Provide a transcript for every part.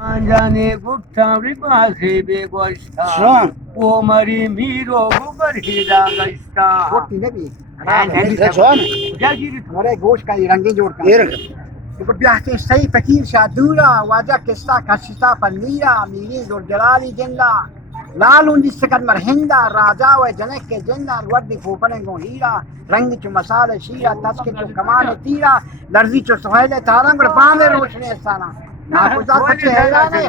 جانے گفتم باسی بے گوشتا عمری میرو گوبر ہیرا گشتا چھوٹی نبی جاگیری ہمارے گوشت کا یہ رنگیں جوڑ کر بیاہتے صحیح فقیر شاہ دورا واجہ قصہ کشتا پنیرا میری زور جلالی جنلا لال ان جس سکت مرہندہ راجا و جنک کے جندہ وردی پھوپنے گو ہیرا رنگ چو مسال شیرہ تچ کے چو کمان تیرا لرزی چو سہیل تارنگ اور باندے روشنے سانا ناکوزار بچے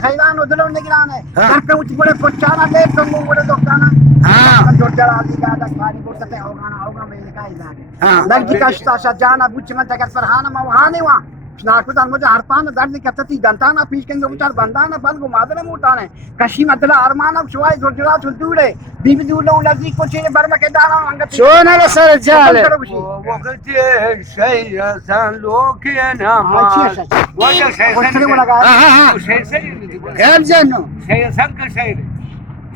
حیران و دلو نگران ہے گھر پہ اچھ بڑے پچانا لے کنگو بڑے دکتانا زور جلالی گادا کھاری بورتتے ہوگانا میں نکائی جانے لگی کشتا شا جانا بچ من تکت فرحانا موہانے وہاں ناکوزار مجھے ہرپان درد کتتی دنتانا پیش کنگو بچار بندانا بلگو مادر موٹانے کشی مدلا ارمانا شوائی زور جلال چل دوڑے بی بی دولوں لرزی کچھے برمکے دانا انگتی شونا لسر جالے وقت شیعسان لوکی نماز وجہ شیعسان گھر جانو شیعسان کا شیر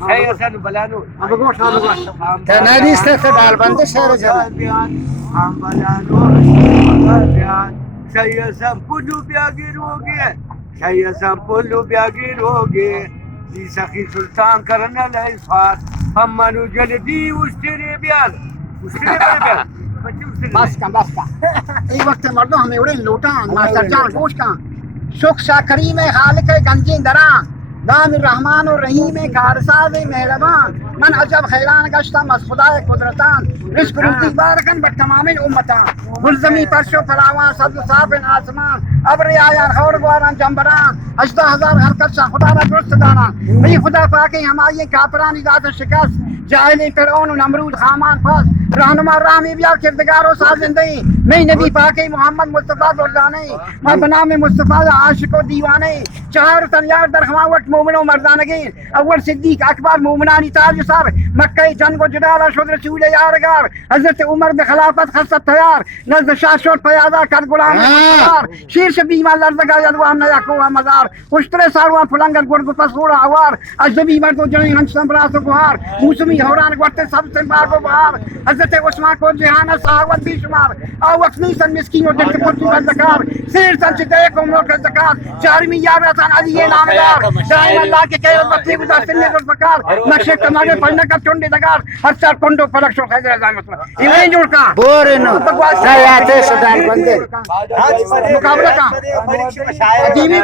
شیعسان بلانو اب گوشت تناریستے سے ڈال بندے شہر جانو ہم بلانو شیعسان پلو بیاگی روگے شیعسان پلو بیاگی روگے دی سخی سلطان کرنا لائفات ہم منو جلدی اشتری بیان اشتری بیان بس کا ای وقت مردوں ہمیں اڑے لوٹان ماسٹر جان گوشت کا سکھ شاہ کریم خالق گنجین دران نام الرحمن الرحیم کارساز مہربان من عجب خیران گشتم از خدای قدرتان رزق روزی بارکن بر تمام امتان ملزمی پرشو فراوان صد صاف آسمان ابر آیان خور گواران جنبران 18,000 حرکت شاہ خدا را درست دانا می خدا پاکی ہماری کافرانی ذات شکست جاہلی فرعون و نمرود خامان پس رہنما رامی بیا کردگار و سازندگی میں نبی پاکی محمد مصطفیٰ دردانے میں بنام مصطفیٰ عاشق و دیوانے چہار تنیار درخواں وقت مومن و مردانگین اول صدیق اکبر مومنانی تاج سر مکہ جنگ و جدالہ شد رسول یارگار حضرت عمر بخلافت خصت تیار نزد شاہ شد پیادہ کر غلام مصطفیٰ شیر شبیمہ لرزگا یدوام نیا کوہ مزار اشتر ساروان پھلنگر گرگ پسورا آوار اجنبی مرد و جنین ہنچ سنبراس و گوھار موسمی حوران گوٹے سب سے باغ و بہار حضرت عثمان کو جہانا صحاوت بھی شمار او وقتی سن مسکین و دلت پرچی و زکار سیر سن چدے کو ملک زکار چارمی یار حسن علی نامدار دائم اللہ کے قیرت بطی گزار سنی ذو الفقار نقشے کمانے پڑھنے کا چونڈے دگار ہر چار کنڈو پلک شو خیزر ازائی مسئلہ یہ جوڑ کا بورنو سیاتے سے ڈال بندے مقابلہ کا